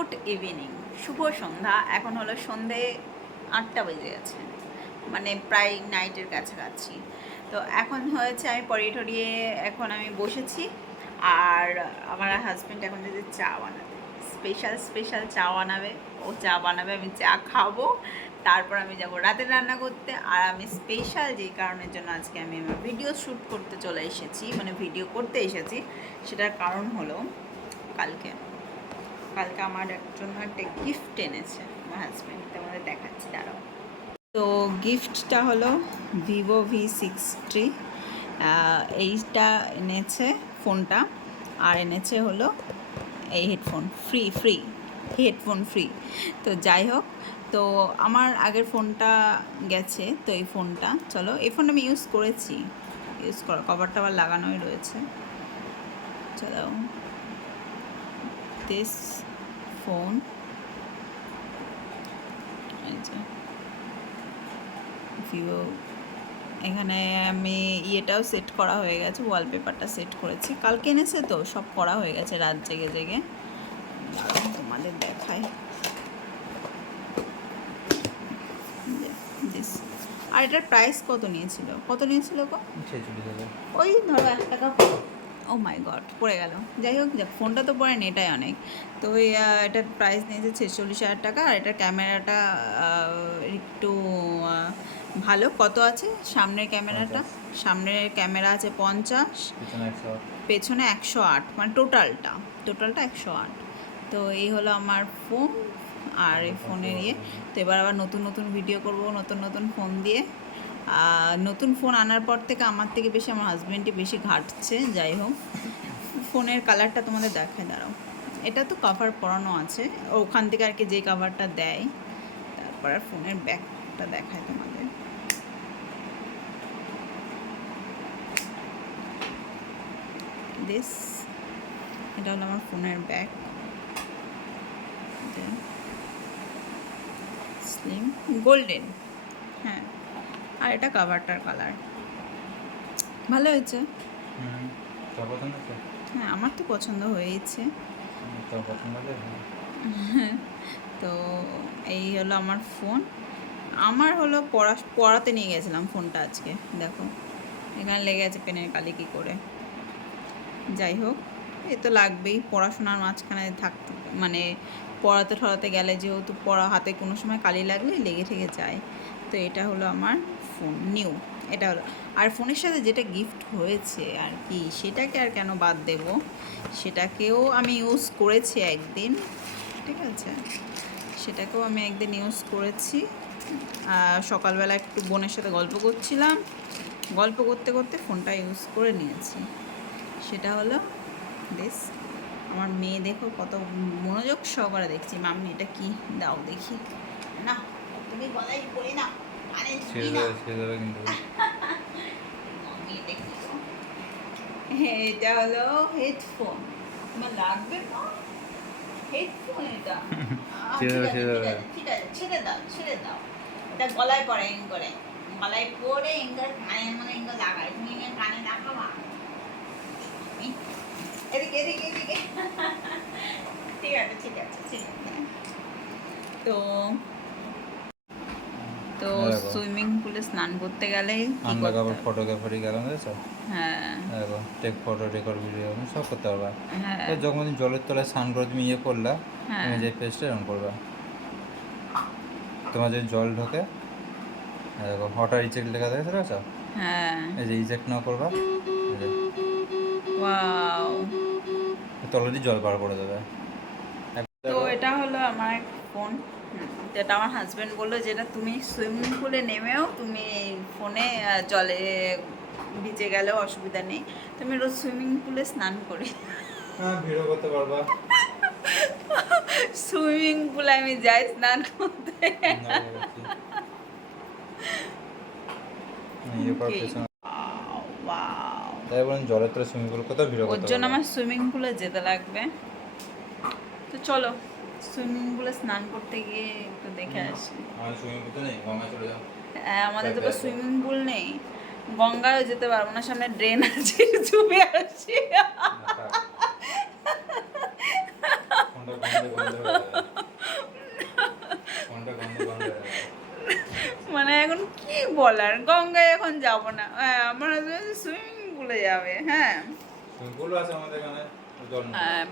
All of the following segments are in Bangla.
Good evening. শুভ সন্ধ্যা। এখন হলো সন্ধে আটটা বেজে গেছে। মানে প্রায় নাইটের কাছাকাছি। তো এখন হয়েছে আমি পরিয়ে টরিয়ে এখন আমি বসেছি। আর আমার হাজব্যান্ড এখন যদি চা বানাবে। স্পেশাল স্পেশাল চা বানাবে। ও চা বানাবে, আমি চা খাব। তারপর আমি যাব রাতে রান্না করতে। আর আমি স্পেশাল যেই কারণের জন্য আজকে আমি আমার ভিডিও শ্যুট করতে চলে এসেছি। মানে ভিডিও করতে এসেছি। সেটার কারণ হলো কালকে কালকে আমার জন্য একটা গিফট এনেছে আমার হাজব্যান্ড তোমাদের দেখাচ্ছি, দাঁড়াও। তো গিফটটা হলো ভিভো ভি সিক্সটি এইটা এনেছে ফোনটা, আর এনেছে হলো এই headphone free free headphone free তো যাই হোক, তো আমার আগের ফোনটা গেছে, তো এই ফোনটা, চলো, এই ফোনটা আমি ইউজ করেছি ইউজ করা কভারটা আবার লাগানোই রয়েছে। চলো দিস ফোন। ভিভো এখানে আমি ইয়েটাও সেট করা হয়ে গেছে ওয়ালপেপারটা সেট করেছি। কালকে এনেছে তো সব করা হয়ে গেছে রাত জেগে জেগে। তোমাদের দেখায় আর এটার প্রাইস কত নিয়েছিল? কত নিয়েছিল গো? ওই ধরো এক টাকা ও মাই গড পড়ে গেল। যাই হোক ফোনটা তো পড়েনি এটাই অনেক। তো এটার প্রাইস নিয়েছে ছেচল্লিশ হাজার টাকা আর এটার ক্যামেরাটা একটু ভালো। কত আছে সামনের ক্যামেরাটা সামনের ক্যামেরা আছে পঞ্চাশ। পেছনে একশো আট। মানে টোটালটা টোটালটা একশো আট। তো এই হলো আমার ফোন আর এই ফোনের ইয়ে। তো এবার আবার নতুন নতুন ভিডিও করব নতুন নতুন ফোন দিয়ে। নতুন ফোন আনার পর থেকে আমার থেকে বেশি আমার হাজব্যান্ডই বেশি ঘাটছে, যাই হোক। ফোনের কালারটা তোমাদের দেখায়, দাঁড়াও। এটা তো কাভার পরানো আছে। ওখান থেকে আর কি যে কাভারটা দেয়, তারপর আর ফোনের ব্যাকটা দেখায় তোমাদের। দিস এটা হলো আমার ফোনের ব্যাগ স্লিম গোল্ডেন হ্যাঁ। আর এটা কাভারটার কালার ভালো হয়েছে? হ্যাঁ আমার তো পছন্দ হয়েছে? হ্যাঁ। তো এই হলো আমার ফোন আমার হলো পড়া পড়াতে নিয়ে গেছিলাম ফোনটা আজকে দেখো। এখানে লেগে আছে পেনের কালি কী করে। যাই হোক এ তো লাগবেই। পড়াশোনার মাঝখানে থাকতে মানে পড়াতে ঠড়াতে গেলে যেহেতু পড়া হাতে কোনো সময় কালি লাগলে লেগে থেকে যায়। তো এটা হলো আমার ফোন নিউ এটা হলো আর ফোনের সাথে যেটা গিফট হয়েছে আর কি, সেটাকে আর কেন বাদ দেব? সেটাকেও আমি ইউজ করেছি একদিন, ঠিক আছে? সেটাকেও আমি একদিন ইউজ করেছি। সকালবেলা একটু বোনের সাথে গল্প করছিলাম। গল্প করতে করতে ফোনটা ইউজ করে নিয়েছি। সেটা হলো বেশ আমার মেয়ে দেখো কত মনোযোগ সহকারে দেখছি। মাম্মি, এটা কি? দাও দেখি। না, তুমি গলায় বলি না। ছেড়ে দেবে ছেড়ে দেবে কিন্তু মাম্মি দেখি তো। এটা হলো হেডফোন তোমার লাগবে না হেডফোন এটা। ঠিক আছে, ছেড়ে দাও। ছেড়ে দাও। এটা গলায় পরে ইন করে গলায় পরে কানের মধ্যে ইন করে লাগায়। তুমি ইন কানে লাগাবা। এদিকে এদিকে এদিকে। ঠিক আছে ঠিক আছে ঠিক আছে। তো তো সুইমিং পুলে স্নান করতে গেলে আমরা হবে? ফটোগ্রাফারি গেলাম দেখছ হ্যাঁ। দেখো টেক ফটো রেকর্ড ভিডিও সব করতে পারবা হ্যাঁ। তো যখন জলের তলায় স্নান করে তুমি ইয়ে করলা হ্যাঁ। তুমি যে পেজটা এরকম করবা। তোমার যদি জল ঢোকে দেখো হটার ইজেক্ট লেখা দেখেছ দেখেছ হ্যাঁ। এই যে ইজেক্ট না করবা এই যে। ওয়াও। জল বার করে দেবে। তো এটা হলো আমার ফোন যেটা আমার হাজব্যান্ড বলল যেটা তুমি সুইমিং পুলে নেমেও তুমি ফোনে জলে ভিজে গেলেও অসুবিধা নেই। তুমি রোজ সুইমিং পুলে স্নান করে করতে পারবা। সুইমিং পুলে আমি যাই স্নান করতে. তাই বলেন জলের তলায় সুইমিং পুল কোথাও ভিডিও ওর জন্য আমার সুইমিং পুলে যেতে লাগবে। তো চলো। সুইমিং পুলে স্নান করতে গিয়ে একটু দেখে আসি। সুইমিং পুল গঙ্গায় হ্যাঁ আমাদের তো। সুইমিং পুল নেই। গঙ্গায়ও যেতে পারব না সামনে ড্রেন আছে চুপে আসি মানে এখন কি বলার? গঙ্গায় এখন যাব না। হ্যাঁ, আমার সুইমিং পুলে যাবে হ্যাঁ। তুমি বলো আছে আমাদের এখানে। হ্যাঁ,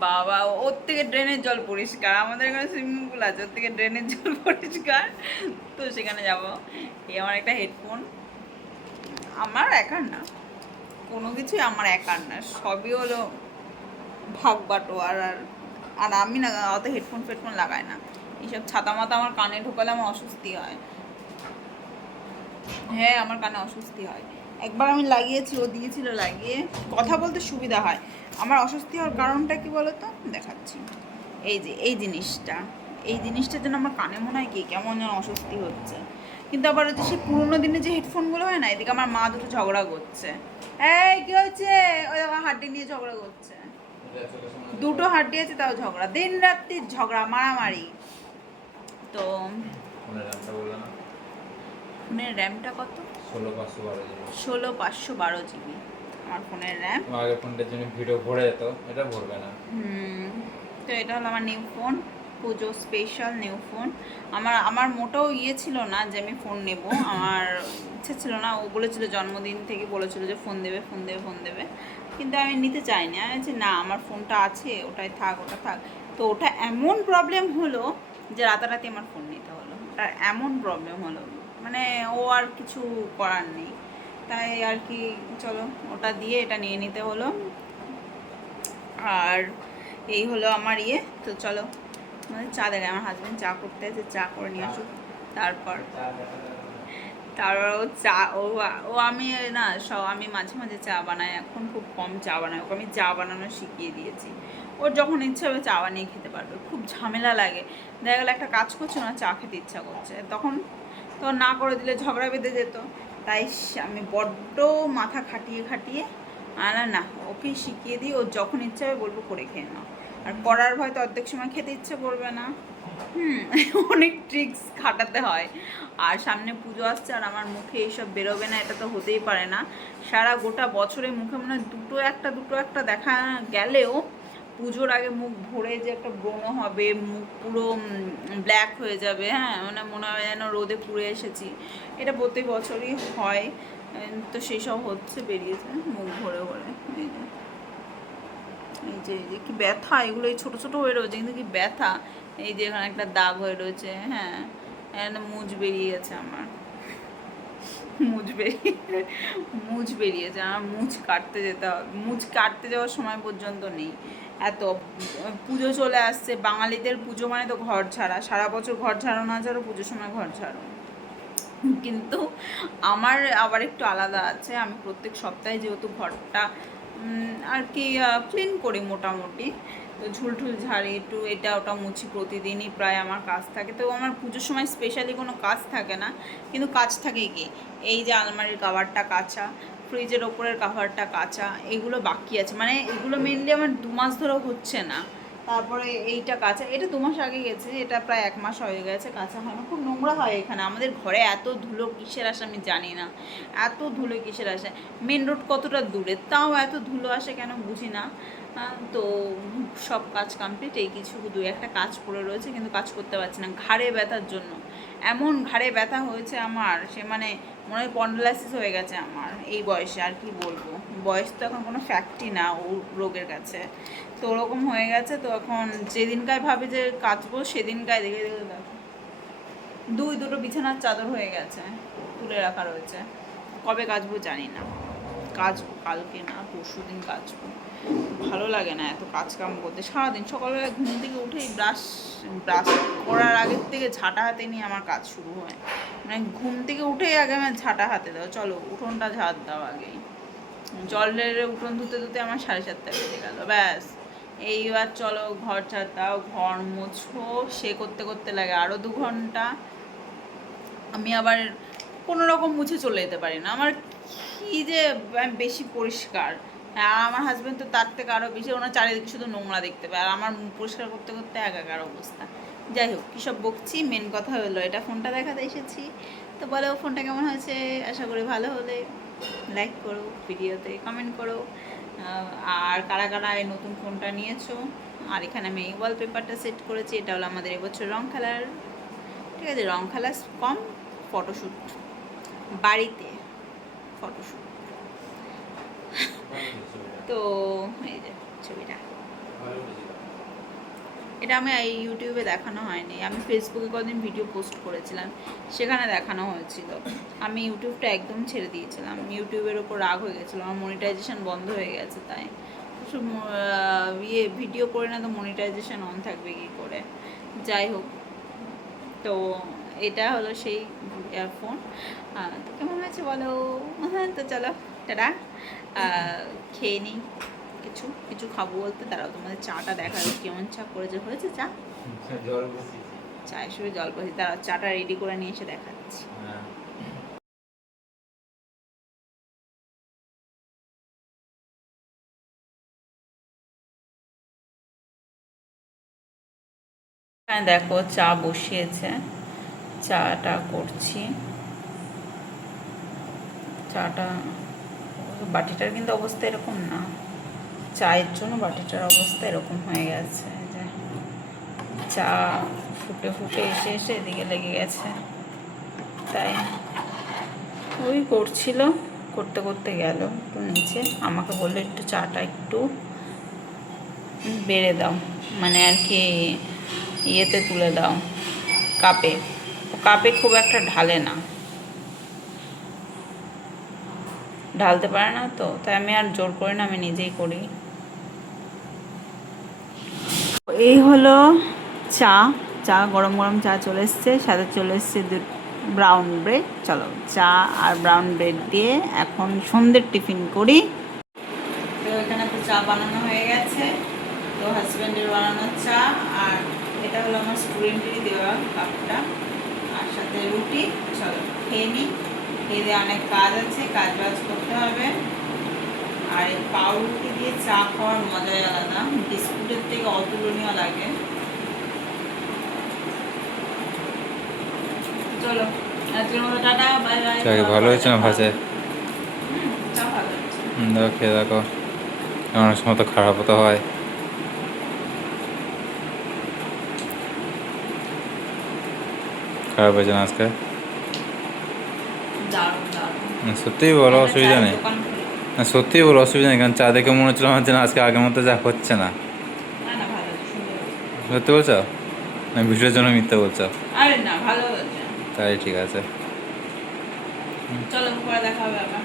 বাবা, ওর থেকে ড্রেনের জল পরিষ্কার। আমাদের এখানে সুইমিং পুল আছে, ওর থেকে ড্রেনের জল পরিষ্কার। তো সেখানে যাব। এই আমার একটা হেডফোন আমার একার না। কোনো কিছুই আমার একার না। সবই হলো ভাগ বাটোয়ার আর আর আমি না, অত হেডফোন ফেডফোন লাগাই না। এইসব ছাতা মাথা আমার কানে ঢোকালে আমার অস্বস্তি হয়। হ্যাঁ আমার কানে অস্বস্তি হয়। একবার আমি লাগিয়েছি, ও দিয়েছিল লাগিয়ে। কথা বলতে সুবিধা হয়। আমার অস্বস্তি হওয়ার কারণটা কি বলো তো দেখাচ্ছি। এই যে, এই জিনিসটা। এই জিনিসটার জন্য আমার কানে মনে হয় কি, কেমন যেন অস্বস্তি হচ্ছে। কিন্তু আবার হচ্ছে সেই পুরোনো দিনে যে হেডফোনগুলো হয় না, এদিকে আমার মা দুটো ঝগড়া করছে। এই, কি হচ্ছে ওই দেখো হাড্ডি নিয়ে ঝগড়া করছে। দুটো হাড্ডি আছে, তাও ঝগড়া। দিন রাত্রির ঝগড়া, মারামারি। তো ফোনের দামটা বলল না ফোনের র্যামটা কত? ষোলো পাঁচশো বারো জিবি। ষোলো পাঁচশো বারো জিবি। আমার ফোনের র্যাম। আগে ফোনটার জন্য ভিডিও ভরে যেত এটা ভরবে না। হুম, তো এটা হলো আমার new phone Pujo special new phone. আমার আমার মোটেও ইয়ে ছিল না যে আমি ফোন নেব। আমার ইচ্ছে ছিল না ও বলেছিল জন্মদিন থেকে বলেছিল যে ফোন দেবে ফোন দেবে ফোন দেবে। কিন্তু আমি নিতে চাইনি। আমি বলছি না আমার ফোনটা আছে ওটাই থাক ওটা থাক। তো ওটা এমন প্রবলেম হলো যে রাতারাতি আমার ফোন নিতে হলো। ওটা এমন প্রবলেম হলো। মানে ও আর কিছু করার নেই। তাই আর কি, চলো, ওটা দিয়ে এটা নিয়ে নিতে হলো। আর এই হলো আমার ইয়ে তো চলো। মানে চা দেখে আমার হাজবেন্ড চা করতে আছে চা করে নিয়ে আসুক। তারপর তারপর ও চা, ও ও আমি না, সব, আমি মাঝে মাঝে চা বানাই। এখন খুব কম চা বানাই, ওকে আমি চা বানানো শিখিয়ে দিয়েছি। ওর যখন ইচ্ছা হবে চা বানিয়ে খেতে পারবে, খুব ঝামেলা লাগে। দেখা গেলো একটা কাজ করছে না চা খেতে ইচ্ছা করছে। তখন তো না করে দিলে ঝগড়া বেঁধে যেত। তাই আমি বড্ড মাথা খাটিয়ে খাটিয়ে আর না ওকে শিখিয়ে দিই ওর যখন ইচ্ছা হবে বলব করে খেয়ে নাও। আর করার ভয় তো অর্ধেক সময় খেতে ইচ্ছে করবে না। হুম, অনেক ট্রিক্স খাটাতে হয়। আর সামনে পুজো আসছে আর আমার মুখে এইসব বেরোবে না, এটা তো হতেই পারে না। সারা গোটা বছরে মুখে মনে হয় দুটো একটা দুটো একটা দেখা গেলেও পুজোর আগে মুখ ভরে যে একটা ব্রণ হবে, মুখ পুরো ব্ল্যাক হয়ে যাবে হ্যাঁ? মানে মনে হয় যেন রোদে পুড়ে এসেছি। এটা প্রতি বছরই হয় তো সেই সব হচ্ছে বেরিয়েছে, মুখ ভরে ভরে। এই যে এই যে এই যে, কি ব্যথা, এগুলো এই ছোটো ছোটো হয়ে রয়েছে, কিন্তু কি ব্যথা। এই যে, এখানে একটা দাগ হয়ে রয়েছে হ্যাঁ? এখানে মুজ বেরিয়ে গেছে আমার। মুজ বেরিয়ে, মুজ বেরিয়েছে আমার মুজ কাটতে যেতে হবে, মুজ কাটতে যাওয়ার সময় পর্যন্ত নেই। এত, পুজো চলে আসছে, বাঙালিদের পুজো মানে তো ঘর ছাড়া। সারা বছর ঘর ছাড়ো না ছাড়ো পুজোর সময় ঘর ছাড়ো কিন্তু আমার আবার একটু আলাদা আছে, আমি প্রত্যেক সপ্তাহে যেহেতু ঘরটা আর কি ক্লিন করি মোটামুটি। তো ঝুলঠুল ঝাড়ি একটু, এটা ওটা মুছি প্রতিদিনই প্রায় আমার কাজ থাকে। তো আমার পুজোর সময় স্পেশালি কোনো কাজ থাকে না, কিন্তু কাজ থাকে কি? এই যে আলমারির কাভারটা কাঁচা ফ্রিজের ওপরের কাভারটা কাঁচা, এগুলো বাকি আছে। মানে এগুলো মেনলি আমার দু মাস ধরেও হচ্ছে না। তারপরে এইটা কাঁচা, এটা দু মাস আগে গেছে, এটা প্রায় এক মাস হয়ে গেছে, কাঁচা হয় না। খুব নোংরা হয় এখানে। আমাদের ঘরে এত ধুলো কিসের আসে আমি জানি না। এত ধুলো কিসের আসে? মেন রোড কতটা দূরে? তাও এত ধুলো আসে কেন বুঝি না। তো সব কাজ কমপ্লিট এই কিছু দু একটা কাজ পড়ে রয়েছে, কিন্তু কাজ করতে পারছি না। ঘাড়ে ব্যথার জন্য। এমন ঘাড়ে ব্যথা হয়েছে আমার, সে মানে মনে হয় পন্ডলাইসিস হয়ে গেছে আমার এই বয়সে, আর কি বলব? বয়স তো এখন কোনো ফ্যাক্টই না ও রোগের কাছে। তো ওরকম হয়ে গেছে, তো এখন যেদিনকায় ভাবে যে কাচবো, সেদিনকায় দেখে দেখে দেখো। দুই, দুটো বিছানার চাদর হয়ে গেছে, তুলে রাখা রয়েছে। কবে কাচবো জানি না। কাচবো, কালকে না পরশু দিন কাচবো। ভালো লাগে না এত কাজ কাম করতে। সারাদিন সকালবেলা ঘুম থেকে উঠেই ব্রাশ ব্রাশ করার আগের থেকে ঝাঁটা হাতে নিয়ে আমার কাজ শুরু হয়। মানে ঘুম থেকে উঠেই আগে আমার ঝাঁটা হাতে দাও। চলো, উঠোনটা ঝাঁট দাও আগেই। জলের উঠোন ধুতে ধুতে আমার সাড়ে সাতটা বেজে গেল। ব্যাস। এইবার চলো ঘর ঝাড় দাও, ঘর মোছো। সে করতে করতে লাগে আরও দু ঘণ্টা। আমি আবার কোনো রকম মুছে চলে যেতে পারি না। আমার কি যে বেশি পরিষ্কার। আর আমার হাজব্যান্ড তো তার থেকে আরও বেশি, ওনার চারিদিকে শুধু নোংরা দেখতে পায়। আর আমার পরিষ্কার করতে করতে একাকার অবস্থা। যাই হোক, কী সব বকছি মেন কথা হলো, এটা ফোনটা দেখাতে এসেছি। তো বলো, ফোনটা কেমন হয়েছে? আশা করি ভালো হলে লাইক করো, ভিডিওতে কমেন্ট করো। আর কারা কারা এই নতুন ফোনটা নিয়েছো? আর এখানে আমি এই ওয়ালপেপারটা সেট করেছি, এটা হলো আমাদের এবছর রং খেলার। ঠিক আছে, রং খেলা কম ফটোশ্যুট বাড়িতে ফটোশ্যুট তো, এই যে ছবিটা। এটা আমি ইউটিউবে দেখানো হয়নি। আমি ফেসবুকে কদিন ভিডিও পোস্ট করেছিলাম, সেখানে দেখানো হয়েছিল। আমি ইউটিউবটা একদম ছেড়ে দিয়েছিলাম। ইউটিউবের ওপর রাগ হয়ে গেছিল। আমার মনিটাইজেশন বন্ধ হয়ে গেছে, তাই। ইয়ে ভিডিও করে না তো মনিটাইজেশন অন থাকবে কি করে? যাই হোক। তো, এটা হলো সেই ইয়ারফোন তো কেমন হয়েছে বলো? তো চলো। টাটা। খেয়ে নিই। কিছু কিছু খাব বলতে। তারাও তোমাদের চাটা দেখা কেমন চা করেছে। হয়েছে চা? চা হিসেবে জল বসে তারা চাটা রেডি করে নিয়ে এসে দেখাচ্ছি। হ্যাঁ। হ্যাঁ দেখো চা বসিয়েছে। চাটা করছি। চাটা বাটিটার কিন্তু অবস্থা এরকম না। চায়ের জন্য বাটিটার অবস্থা এরকম হয়ে গেছে। যে চা ফুটে ফুটে এসে এসে এদিকে লেগে গেছে। তাই ওই করছিল, করতে করতে গেল। একটু নিচে আমাকে বলল, একটু চাটা একটু বেড়ে দাও। মানে আর কি ইয়েতে তুলে দাও, কাপে। কাপে খুব একটা ঢালে না। ঢালতে পারে না, তো তাই আমি আর জোর করি না, আমি নিজেই করি। এই হলো চা চা, গরম গরম চা চলে এসছে, সাথে চলে এসছে ব্রাউন ব্রেড চলো, চা আর ব্রাউন ব্রেড দিয়ে এখন সন্ধ্যের টিফিন করি। তো এখানে তো চা বানানো হয়ে গেছে, তো হাজব্যান্ডের বানানো চা, আর এটা হলো আমার স্টুডেন্টেরই দেওয়া কাপটা। আর সাথে রুটি, চলো, খেয়ে নিই। খেয়ে অনেক কাজ আছে কাজ বাজ করতে হবে। আর এই পাউরুটি দিয়ে চা খাওয়ার মজাই আলাদা বিস্কুটের থেকে অতুলনীয় লাগে। চলো আজকের মতো টাটা বাই বাই ভালো হয়েছে না ভাজে? দেখো খেয়ে দেখো। অনেক সময় তো খারাপও তো হয়। খারাপ হয়েছে না আজকে? দারুণ দারুণ না, সত্যিই বলো অসুবিধা নেই। সত্যিই বলো অসুবিধা নেই কারণ চা দেখে মনে হচ্ছিল আমার যেন আজকে আগের মতো যা হচ্ছে না। সত্যি বলছো? না ভিডিওর জন্য মিথ্যা বলছো। আরে না ভালো তাই ঠিক আছে। চলো পরে দেখা হবে আবার।